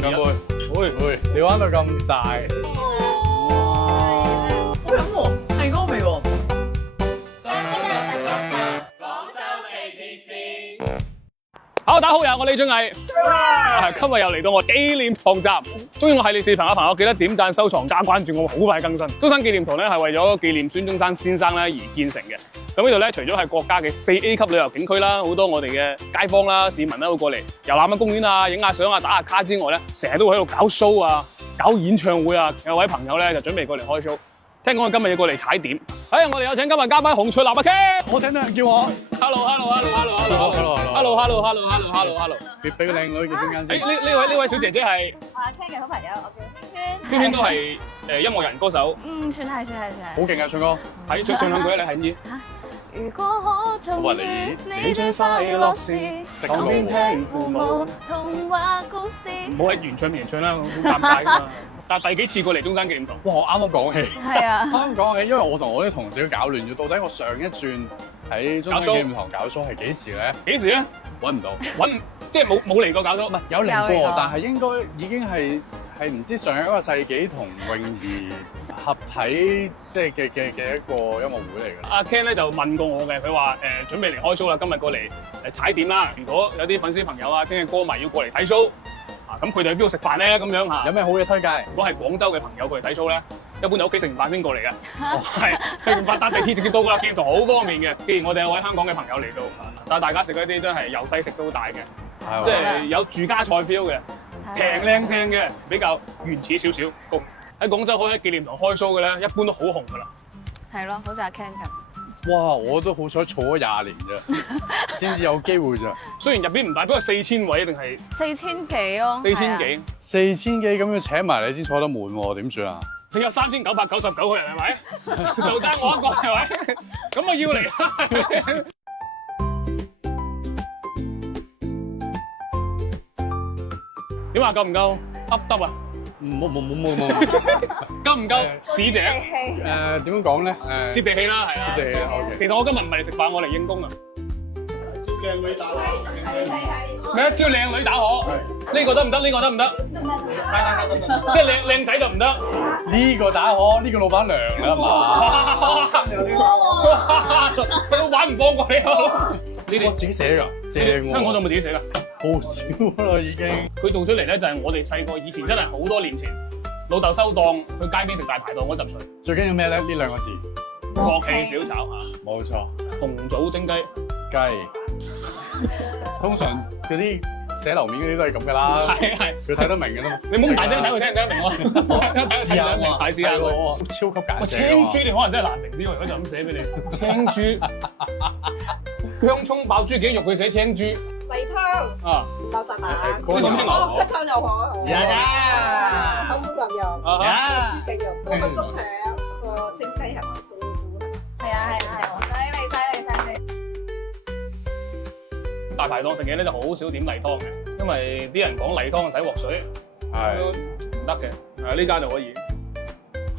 乾杯！會，你玩到咁大，好飲喎，係嗰個味喎。好，大家好，又係我李俊毅。今日又嚟到我紀念堂集。中意我系列視頻嘅朋友，記得點讚、收藏、加關注，我好快更新。中山紀念堂咧係為咗紀念孫中山先生咧而建成嘅。咁呢度咧除咗係國家嘅4A 級旅遊景區啦，好多我哋嘅街坊啦、市民啦會過嚟遊覽下公園啊、影下相啊、打下卡之外咧，成日都會喺度搞 show 啊、搞演唱會啊。有位朋友咧就準備過嚟開 show。聽講佢今日要過嚟踩點，我哋有請今日嘉賓洪翠立阿 Ken。我聽到人叫我 hello， 別俾個靚女嘅中間先。呢位小姐姐係我阿 Ken 嘅好朋友，我叫圈圈圈都係音樂人歌手，算係。好勁啊，唱歌！係唱兩句啊，你係唔知？如果可重我話遇你最快樂時，食旁邊聽父母童話故事。唔好喺原唱面唱啦，好尷尬㗎嘛。但係第幾次過嚟中山紀念堂？哇！我啱啱講起，係啊，啱啱講起，因為我同我啲同事都搞亂咗，到底我上一轉喺中山紀念堂搞 show 係幾時咧？幾時咧？揾唔到，即係冇嚟過搞咗，唔係有嚟過有嚟過，但係應該已經係唔知上一個世紀同泳兒合體即係嘅一個音樂會嚟嘅。阿 Ken 咧就問過我嘅，佢話準備嚟開 show啦，今日過嚟踩點啦。如果有啲粉絲朋友啊、Ken 嘅歌迷要過嚟睇 show。咁佢哋喺邊度食飯咧？咁樣嚇，有咩好嘢推介？如果係廣州嘅朋友過嚟睇 show咧，一般就屋企食完飯先過嚟嘅。係食完飯搭地鐵就到㗎啦，紀念堂好方便嘅。既然我哋有位香港嘅朋友嚟到，帶大家食嗰啲真係由細食到大嘅，即係有住家菜 feel 嘅，平靚正嘅，比較原始少少。喺廣州開喺紀念堂開 show 嘅咧，一般都好紅㗎啦。係咯，好似阿 Ken 咁。哇！我都好彩儲咗20年啫，先至有機會咋。雖然入邊唔大，不過4000位定係4000幾咯，4000幾，4000幾咁樣請埋你先坐得滿喎，點算啊？你有3999個人係咪？就爭我一個係咪？咁我要嚟啦！點啊？夠唔夠？噏啊！冇，夠唔夠市井？點樣講咧？接地氣啦，係啊，接地氣啦。OK。其實我今日唔係嚟食飯，我嚟應工啊。招靚女打河。咩？招靚女打河？呢個得唔得？呢個得唔得？得。即係靚仔就唔得。呢個打河，呢個老闆娘啦嘛。老闆唔放過你啊！呢啲自己寫㗎，正喎。香港仲冇自己寫㗎？好少啦已經。佢做出嚟咧就係我哋細個以前真係好多年前，老豆收檔去街邊食大排檔嗰陣水。最緊要咩咧？呢兩個字，國氣小炒嚇。冇錯。紅棗蒸雞。雞。通常嗰啲寫樓面嗰啲都係咁㗎啦。係。佢睇得明㗎啦。你唔好咁大聲睇，佢聽唔聽得明喎？試下喎，試下喎。超級簡直。青豬你可能真係難明啲喎，如果就咁寫俾你。青豬。薑葱爆豬頸肉，佢寫青豬。例湯啊，豆雜蛋，呢個咩牛河？吉湯又好，口碗牛肉，豬頸肉，嗰個竹腸，嗰個蒸雞係嘛？係啊，犀利。大排檔食嘢咧就好少點例湯嘅，因為啲人講例湯洗鑊水，係都唔得嘅。呢間就可以，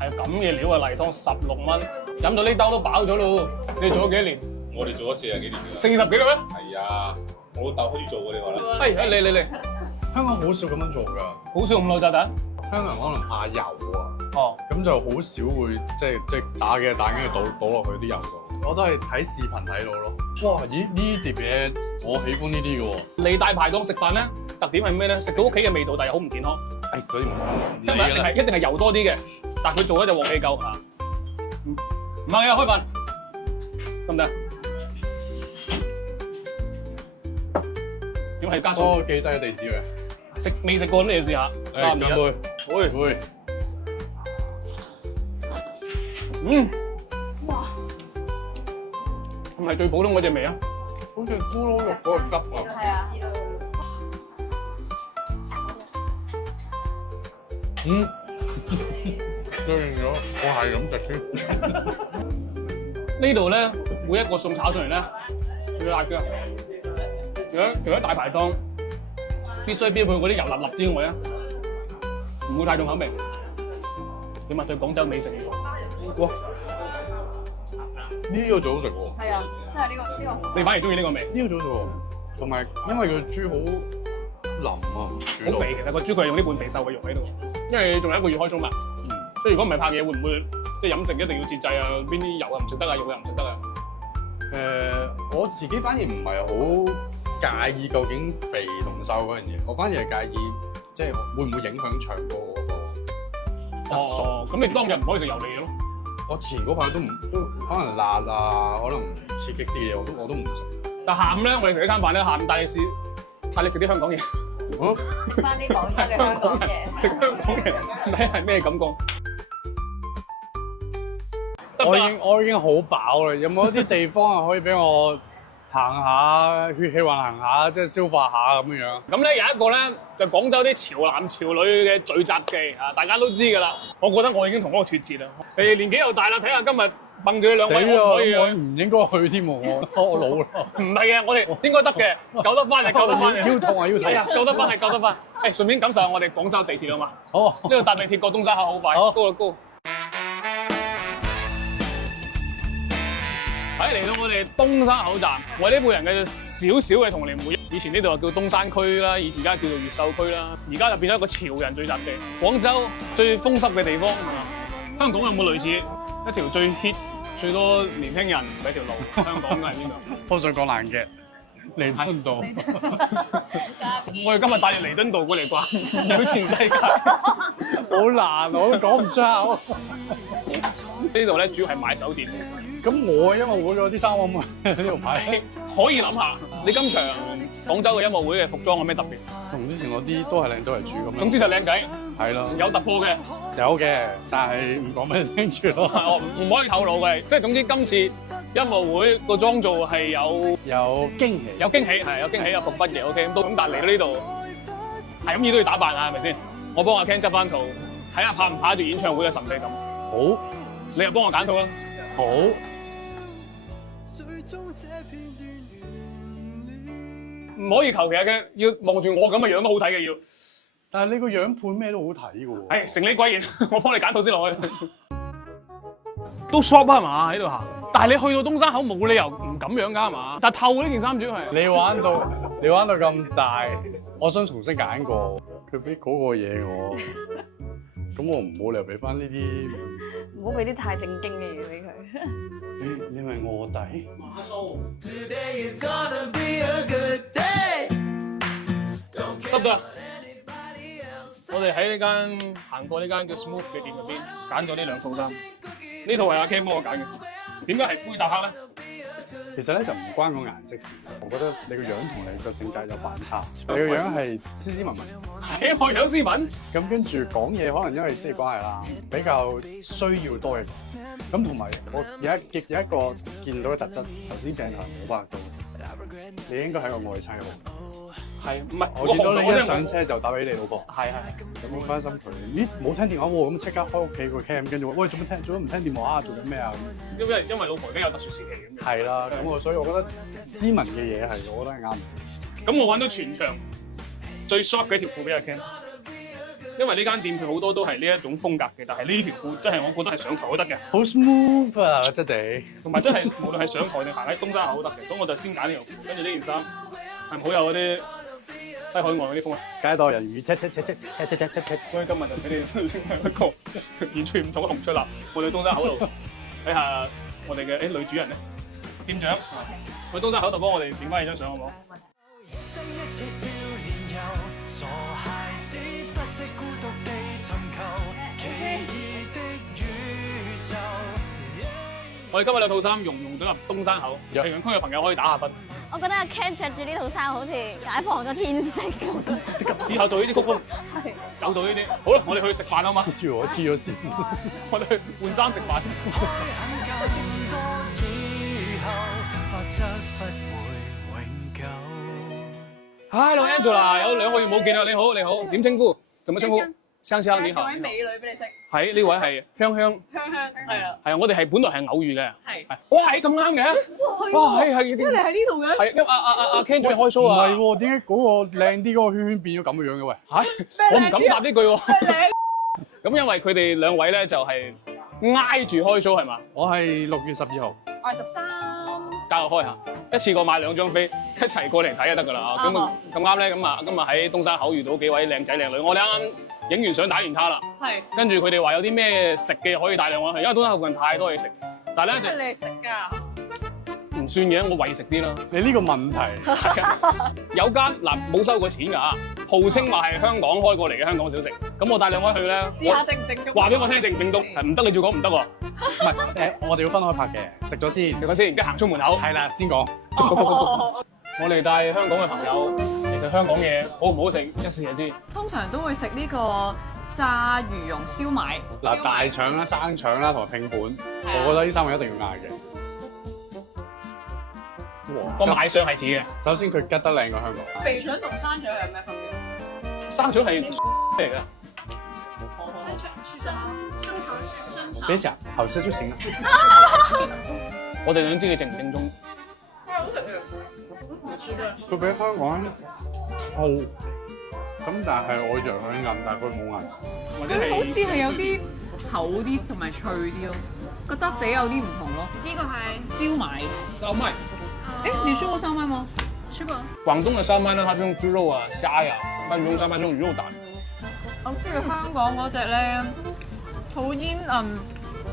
係咁嘅料啊！例湯16蚊，飲到呢兜都飽咗咯。你做咗幾多年？我哋做咗40幾年嘅啦。 40幾啦咩？係啊，我老豆開始做嘅呢個啦。你，香港好少咁樣做㗎。好少咁耐炸彈。香港人可能怕油啊，哦，咁就好少會即係打嘅蛋跟住倒落去啲油度。我都係睇視頻睇到咯。哇！咦？呢碟嘢我喜歡呢啲嘅喎。嚟大排檔食飯咧，特點係咩咧？食到屋企嘅味道，但係好唔健康。嗰啲唔一定係油多啲嘅，但係佢做咧就鑊氣夠嚇。唔係啊，開飯得唔得？點係加餸？記低個地址嘅。未食過咁你試下。乾杯。會。哇！唔係最普通嗰隻味啊？好似咕嚕肉嗰個汁啊。係啊。對咗，我係咁食先。呢度咧，每一個餸炒上嚟咧，要辣嘅。除咗大排檔必須標配嗰啲油粒粒之外咧，唔會太重口味。點啊？對廣州美食嚟講，哇！呢個最好食喎。係啊，真係呢個好。你反而中意呢個味？呢個最好食喎，同埋因為佢豬好腍啊，煮到好肥，其實個豬腳係用啲半肥瘦嘅肉喺度，因為仲有1個月開租嘛。所以如果唔係拍嘢，會唔會即係飲食一定要節制啊？邊啲油又唔食得啊，肉又唔食得啊？我自己反而唔係好介意究竟肥同瘦嗰樣嘢，我反而係介意即係會唔會影響腸嗰個質素。咁你當日唔可以食油膩嘅咯。我前嗰排都可能辣啊，可能刺激啲嘢我都唔食。但下午咧，我哋食呢餐飯咧，下午帶你食啲香港嘢。食翻啲廣州嘅香港嘢。食香港嘢，睇係咩感覺？我已經好飽啦，有冇一啲地方係可以俾我行下血氣運行下，即係消化下咁樣？咁咧有一個咧就廣州啲潮男潮女嘅聚集地啊，大家都知㗎啦。我覺得我已經同嗰個脫節啦。你哋年紀又大啦，睇下今日掹住你兩位可唔可以？我唔應該去添喎，我老啦。唔係嘅，我哋應該得嘅，救得翻就救得翻嘅。腰痛啊腰痛！係啊，救得翻係救得翻。誒，順便感受下我哋廣州地鐵啊嘛。好，呢度搭地鐵過東山口好快，高啦高。嚟到我哋東山口站，我哋呢輩人嘅少少嘅童年回憶。以前呢度叫東山區啦，而家叫做越秀區啦，而家就變咗一個潮人聚集地。廣州最風濕嘅地方，香港有冇類似一條最 hit 最多年輕人嘅條路？香港係邊度？我想講爛嘅彌敦道。我哋今日帶住彌敦道過嚟逛繞全世界，好難，我都講唔出口。呢度咧主要係買手店。咁我音樂會嗰啲衫我呢度買，可以諗下，你今場廣州嘅音樂會嘅服裝有咩特別？同之前嗰啲都係靚仔為主咁樣。總之就靚仔，係咯，有突破嘅，有嘅，但係唔講俾你聽住咯。我唔可以透露嘅，即係總之今次音樂會個裝造係有驚喜，有驚喜係有驚喜有伏筆嘅 OK，咁但係嚟到呢度係咁意都要打扮啊，係咪先？我幫阿 Ken 執翻套，睇下拍唔拍住演唱會嘅神秘感。好，你又幫我揀套啦。好。唔可以求其嘅，要望住我咁嘅樣都好睇嘅要。但係你個樣配咩都好睇嘅喎。係，承你貴言，我幫你揀套先落去。都 shop 啊嘛，喺度行。但係你去到東山口冇理由唔咁樣㗎係嘛？但係透呢件衫主要係你玩到咁大，我想重新揀過。佢俾嗰個嘢我，咁我唔冇理由俾翻呢啲。唔好俾啲太正經嘅嘢俾佢。你咪臥底？馬蘇。得唔得？我哋喺呢間行過呢間叫 Smooth 嘅店入邊，揀咗呢兩套衫。呢套係阿 Ken 幫我揀嘅。點解係灰搭黑咧？其實咧就唔關個顏色事，我覺得你個樣同你個性格有反差。你個樣係斯斯文文，係我樣斯文。咁跟住講嘢可能因為即係關係啦，比較需要多嘢講。咁同埋我有一個見到嘅特質，頭先病係冇辦法到。你應該係個愛妻喎。係唔係？我見到你一上車就打俾你老婆。係。咁我關心佢，咦冇聽電話喎，咁即刻開屋企個 cam，跟住話喂做乜唔聽電話啊？做緊咩啊？因為老婆都有特殊時期咁。係啦，咁所以我覺得斯文嘅嘢係我覺得係啱。咁我揾到全場最 short 嘅一條褲俾阿 Ken，因為呢間店佢好多都係呢一種風格嘅，但係呢條褲真係我覺得係上台都得嘅，好 smooth 啊質地，同埋真係無論係上台定行喺東山口都得嘅，所以我就先揀呢條褲，跟住呢件衫係好有嗰啲西海岸嗰啲風啊！街道人魚車，所以今日就俾你另外一個完全唔同嘅紅出啦！我哋東山口度睇下我哋嘅女主人咧，店長去東山口度幫我哋影翻幾張相好唔好？我哋今日有套衫融咗入東山口，平陽區嘅朋友可以打下分。我覺得阿 Ken 着住呢套衫好似解放咗天性咁。即刻以後做呢啲曲風，手做呢啲。好啦，我哋去食飯啊嘛。黐住我黐咗線，我哋去換衫食飯。Hello Angela，有2個月冇見啦，你好，你好，點稱呼？怎麼稱呼？香香你好。介紹位美女俾你識。係呢位係香香。香香係啊。係啊，我哋係本來係偶遇嘅。係。哇，係咁啱嘅。哇，係。點解你喺呢度嘅？係因為阿 Ken 仲開 show 啊。唔係喎，點解嗰個靚啲嗰個圈圈變咗咁嘅樣嘅喂？嚇！我唔敢答呢句喎。咁因為佢哋2位咧就係挨住開 show 係嘛？我係6月12號。我係13。教我開下。一次過買2張飛，一齊過嚟睇就得㗎啦。咁咁啱咧，咁啊今日喺東山口遇到幾位靚仔靚女，我哋啱啱影完相打完卡啦。係。跟住佢哋話有啲咩食嘅可以帶領我去，因為東山口附近太多嘢食。但係咧就你係食㗎？唔算嘅，我為食啲啦。你呢個問題係啊，有間嗱冇收過錢㗎，號稱話係香港開過嚟嘅香港小食。咁我帶兩位去咧，試下正唔正宗？話俾我聽正唔正宗？係唔得你照講唔得喎。唔係我哋要分開拍嘅，食咗先，食咗先，而家行出門口。係啦，先講。我哋帶香港嘅朋友，其實香港嘢好唔好食，一試就知。通常都會食呢個炸魚蓉燒賣。嗱，大腸啦、生腸啦同埋拼盤，我覺得呢3個一定要嗌嘅。個賣相係似嘅。首先佢吉得靚過香港。肥腸同生腸有咩分別？生腸係嚟㗎。別想，好吃就行啦。我哋想知你正唔正宗？好食嘅。佢比香港厚，咁但係我以為佢韌，但係佢冇韌。或者係好似係有啲厚啲同埋脆啲咯，個質地有啲唔同咯。呢個係燒賣。燒賣。你吃過燒賣嗎？吃過。廣東嘅燒賣呢，它是用豬肉啊、蝦呀，但係用燒賣係用魚肉打。我中意香港嗰隻咧，好煙韌，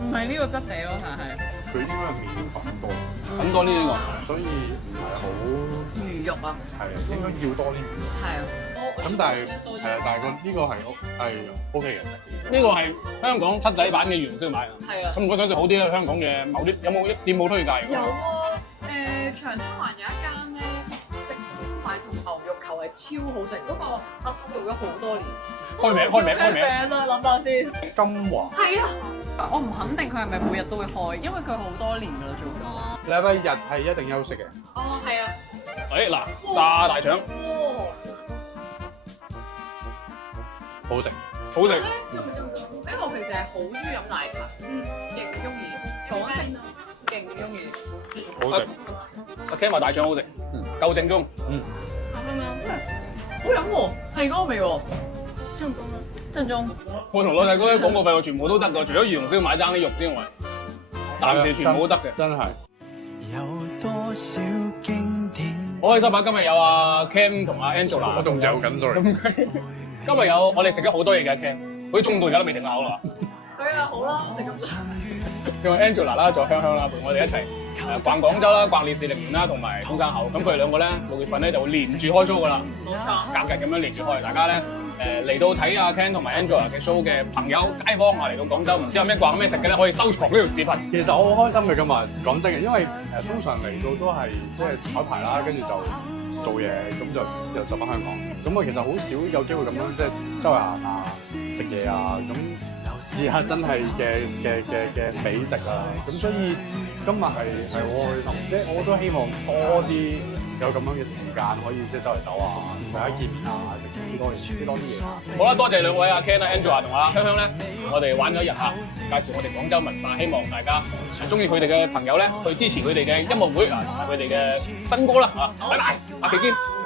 唔係呢個質地咯，但係。佢應該係麵粉多，咁多呢個，所以唔係好魚肉啊。係應該要多啲魚。係啊。咁但係但係呢個係 OK 嘅。呢個係香港七仔版嘅魚蓉燒賣啊。係啊。咁如果想食好啲咧，香港嘅某啲有冇店鋪推介？有喎，長洲環有一間咧，食燒賣同牛肉球係超好食，嗰個阿叔做咗好多年。開名名啊，諗下先。金華。係啊。我唔肯定佢係咪每日都會開，因為佢好多年㗎啦做咗。禮拜日係一定休息嘅。哦，係啊。誒嗱，炸大腸。好食。好食。因為我平時係好中意飲奶茶，勁中意，講聲勁中意。好食。阿 Ken 話大腸好食，夠正宗。好飲喎，係嗰個味喎。正宗啦。正宗。我同老細哥啲廣告費我全部都得㗎，除咗魚蓉燒賣爭啲肉之外，暫時全部都得嘅。真係。好開心啊！今日有阿 Ken 同阿 Angela，我仲嚼緊，sorry。今日有我哋食咗好多嘢嘅 Ken，好似中到而家都未停口啦。係啊，好啦，食咁多。仲有 Angela 啦，仲有香香啦，陪我哋一齊逛廣州啦、逛烈士陵園啦，同埋東山口。咁佢哋兩個咧6月份咧就會連住開 show 㗎啦，冇錯，隔日咁樣連住開。大家咧嚟到睇阿 Ken 同埋 Angela 嘅 show 嘅朋友、街坊啊，嚟到廣州唔知有咩逛、有咩食嘅咧，可以收藏呢條視頻。其實我好開心嘅今日，講真嘅，因為通常嚟到都係即係彩排啦，跟住就做嘢，咁就翻香港。咁我其實好少有機會咁樣即係周圍行啊、食嘢啊，咁試下真係嘅美食啊。咁所以今日係好開心，即係我都希望多啲有咁樣嘅時間可以即係周圍走啊，大家見面啊，食多啲嘢啊。好啦，多謝兩位阿 Ken 啊、Angela 同阿香香咧，我哋玩咗一日嚇，介紹我哋廣州文化，希望大家中意佢哋嘅朋友咧，去支持佢哋嘅音樂會啊，同埋佢哋嘅新歌啦嚇。拜拜，下期見。